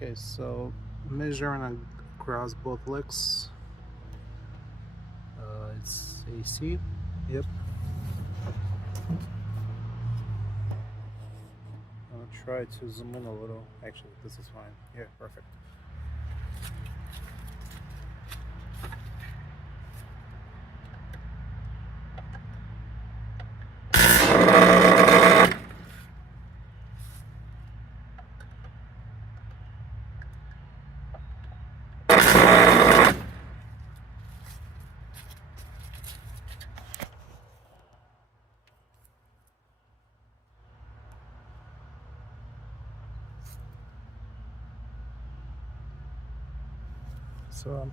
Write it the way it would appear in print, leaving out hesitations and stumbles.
Okay, so measuring across both legs. It's AC. Yep. I'll try to zoom in a little. Actually, this is fine. Yeah, perfect. So